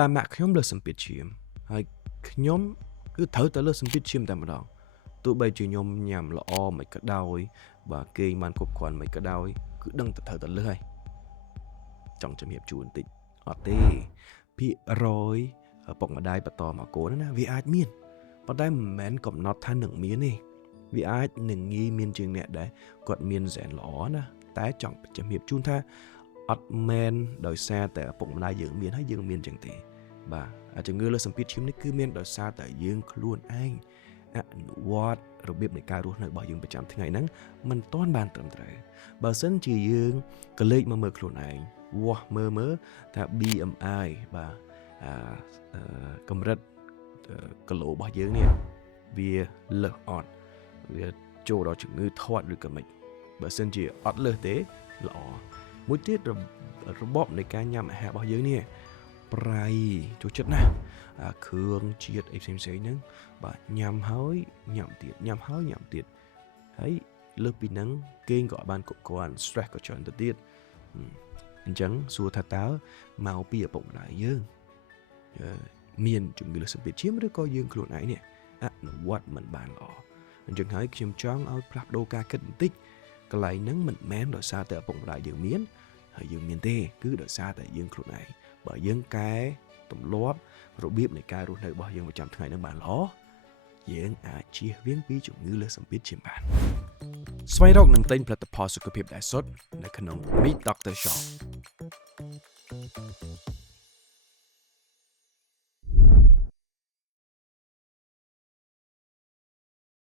ប៉ាម៉ាក់ខ្ញុំលើសម្ពាធឈាមហើយខ្ញុំគឺត្រូវតែលើសម្ពាធឈាមតែម្ដងទោះបីជាខ្ញុំញ៉ាំល្អមិនក៏ដោយបាទគេងបានគ្រប់គ្រាន់មិនក៏ដោយគឺដឹងតែត្រូវតែលើហើយចង់ជំរាបជូនបន្តិចអត់ទេភាគរយឪពុកម្ដាយបន្តមកកូនណាវាអាចមានប៉ុន្តែមិនមែនកំណត់ថានឹងមានទេវាអាចនឹងងាយមានជាងអ្នកដែរគាត់មានសែនល្អណាតែចង់ជំរាបជូនថាអត់មែនដោយសារតែឪពុកម្ដាយយើងមានហើយយើងមានចឹងទេបាទជំងឺលើសម្ពាធឈាមនេះគឺមានដោយសារតែយើងខ្លួនឯងអនុវត្តរបៀបនៃការរស់នៅរបស់យើងប្រចាំថ្ងៃហ្នឹងមិនទាន់បានត្រឹមត្រូវបើសិនជាយើងក៏លេចមកមើលខ្លួនឯងវាស់មើលថា BMI បាទកម្រិតគីឡូរបស់យើងនេះវាលើសអត់វាចូលដល់ជំងឺធាត់ឬក៏មិនបើសិនជាអត់លើសទេល្អមួយទៀតរបបនៃការញ៉ាំអាហាររបស់យើងនេះប្រៃចូលចិត្តណាស់គ្រឿងជាតិអីផ្សេងៗហ្នឹងបាទញ៉ាំហើយញ៉ាំទៀតញ៉ាំហើយញ៉ាំទៀតហើយលើសពីហ្នឹងគេងក៏អត់បានគ្រប់គ្រាន់ stress ក៏ច្រើនទៅទៀតអញ្ចឹងសួរថាតើមកពីឪពុកម្ដាយយើងមានជំងឺលើសសម្ពាធឈាមឬក៏យើងខ្លួនឯងនេះអនុវត្តមិនបានល្អអញ្ចឹងហើយខ្ញុំចង់ឲ្យផ្លាស់ប្ដូរការគិតបន្តិចកន្លែងហ្នឹងមិនមែនដោយសារតែឪពុកម្ដាយយើងមានហើយយើងមានទេគឺដោយសារតែយើងខ្លួនឯងបើយើងកែទម្លាប់របៀបនៃការរស់នៅរបស់យើងប្រចាំថ្ងៃនឹងបានល្អយើងអាចជៀសវាងពីជំងឺលើសសម្ពាធឈាមបានស្វែងរកនិងទិញផលិតផលសុខភាពដែលសុទ្ធនៅក្នុង Meet Dr. Shop